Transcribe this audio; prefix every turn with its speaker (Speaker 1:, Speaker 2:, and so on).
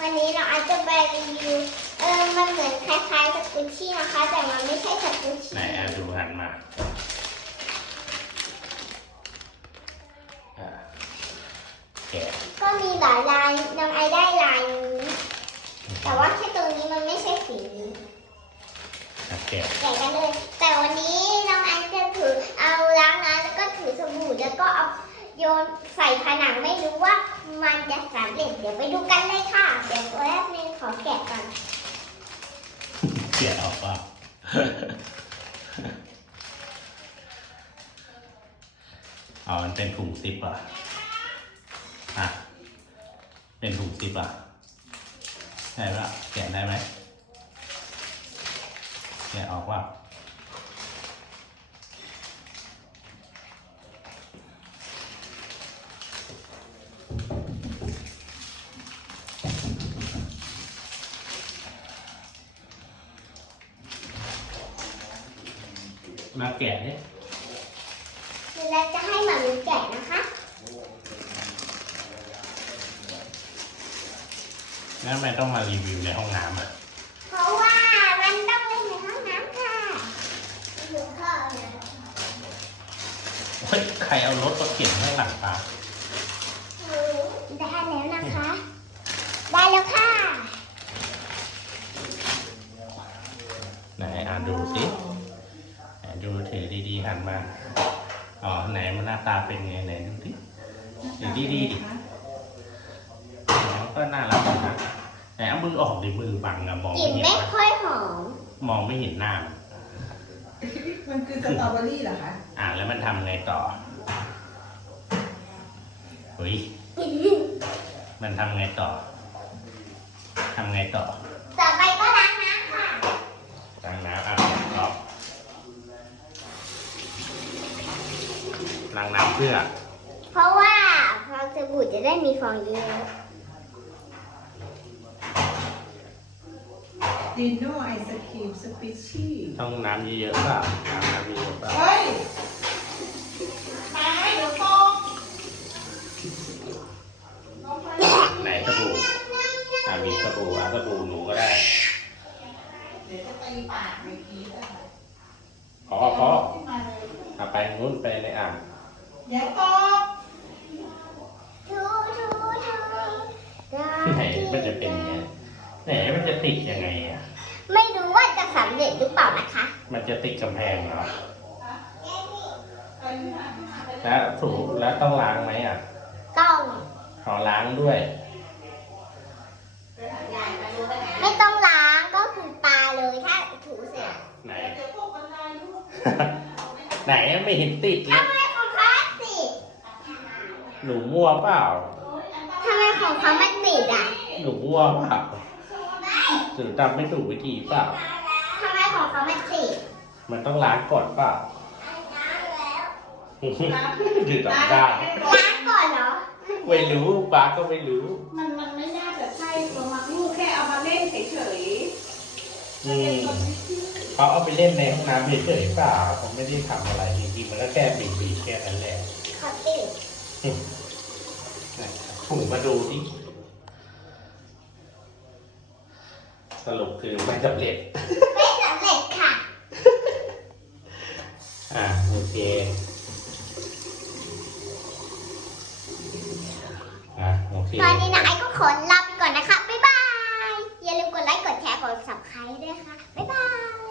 Speaker 1: วันนี้เราอาจจะไปรีวิวมันเหมือนคล้ายๆสกุชชี่นะคะแต่มันไม่ใช่สกุชชี่
Speaker 2: ไหนดูหันมาแกะ
Speaker 1: ก็มีหลายลายน้องไอได้ลายนี้แต่ว่าแค่ตรงนี้มันไม่ใช่สีนี้
Speaker 2: แกะ
Speaker 1: กันเลยแต่วันนี้น้องไอจะถือเอาล้างน้ำแล้วก็ถือสบู่แล้วก็เอาโยนใส่ผนังไม่รู้ว่ามันจะสำเร็จเดี๋ยวไปดูกันเลยค่ะเดี๋ยวตัวแรกนึงขอแกะก่อน
Speaker 2: แกะออกป่ะอ๋อมันเป็นถุงซิปอ่ะเป็นถุงซิปได้ปะแกะได้ไหมแกะออกว่ามาแกะดิ
Speaker 1: เดี๋ยวเราจะให้หมามีแกะนะคะ
Speaker 2: แล้วทำไมต้องมารีวิวในห้องน้ำ
Speaker 1: เพราะว่ามันต้องเล่นในห้องน้ำค่ะถึงข้อนะ
Speaker 2: เฮ้ยใครเอารถมาเข็นข้างหลังปะ
Speaker 1: ได้แล้วนะคะ ได้แล้วค่ะ
Speaker 2: ไหนดูสิดูถือดีๆหันมาอ๋อไหนมันหน้าตาเป็นไงไหนดูดิถือดีๆดิก็น่ารักนะไหนเอามือออกดิมือบังอะมอง
Speaker 1: กลิ่นไม่ค่อยหอม
Speaker 2: มองไม่เห็นหน้า
Speaker 3: มันคือสตรอเบอรี่เหรอคะ
Speaker 2: แล้วมันทำไงต่อเฮ้ยมันทำไงต่อต่
Speaker 1: อไปก็ล้างน้ำค่ะ
Speaker 2: ล้างน้ำล้างน้ำเพื่อ
Speaker 1: เพราะว่าฟองสบู่จะได้มีฟองเยอะ
Speaker 3: ดิโน่ไอศครีมสปิชชี่
Speaker 2: ต้องน้ำเยอะๆป่ะน้ำเยอะๆป่ะ
Speaker 3: เฮ้ยมาให้เดี๋ยวฟอง
Speaker 2: ไหนสบู่มีสบู่สบู่หนูก็ได้
Speaker 3: เดี๋ยวจะตีปากเมื่อกี้ได้
Speaker 2: พอไปนู้นไปในอ่าง
Speaker 3: เดี๋ยวฟอง
Speaker 2: ไหนมันจะเป็นยังไงไหนมันจะติดยังไง
Speaker 1: ไม่รู้ว่าจะสำเร็จหรือเปล่านะคะ
Speaker 2: มันจะติดกำแพงเหรอแล้วถูแล้วต้องล้างไหม
Speaker 1: ต้อง
Speaker 2: ขอล้างด้วย
Speaker 1: ไม่ต้องล้างก็คือปลาเลยถ้าถูเสร็จ
Speaker 2: ไหนไหนไม่เห็นติดเลย
Speaker 1: ทำไมของเขาติด
Speaker 2: หนูมั่วเปล่า
Speaker 1: ทำไมของเขาไม่ติด
Speaker 2: หนูมั่วเปล่าหรือทำไม่ถูกวิธีเปล่า
Speaker 1: ทำไมของเขาไม่ติด
Speaker 2: มันต้องล้างก่อนเปล่าถือต่อได้
Speaker 1: ล้างก่อนเหรอ
Speaker 2: ไม่รู้ป้าก็ไม่รู้
Speaker 3: มันไม่น่าจะใช่ตัวมักลูกแค่เอามาเล่นเฉย
Speaker 2: เขาเอาไปเล่นในห้องน้ำเฉยๆเปล่าเขาไม่ได้ทำอะไรจริงๆมันก็แค่บีบแค่นั้นแหละ
Speaker 1: เขาติด
Speaker 2: ถุงมาดูดิสรุปคือไม่สำเร็จ
Speaker 1: ค่ะ
Speaker 2: โอเค
Speaker 1: ตอนนี้นะไอ้ก็ขอลาไปก่อนนะคะบ๊ายบายอย่าลืมกดไลค์กดแชร์กด Subscribe ด้วยค่ะบ๊ายบาย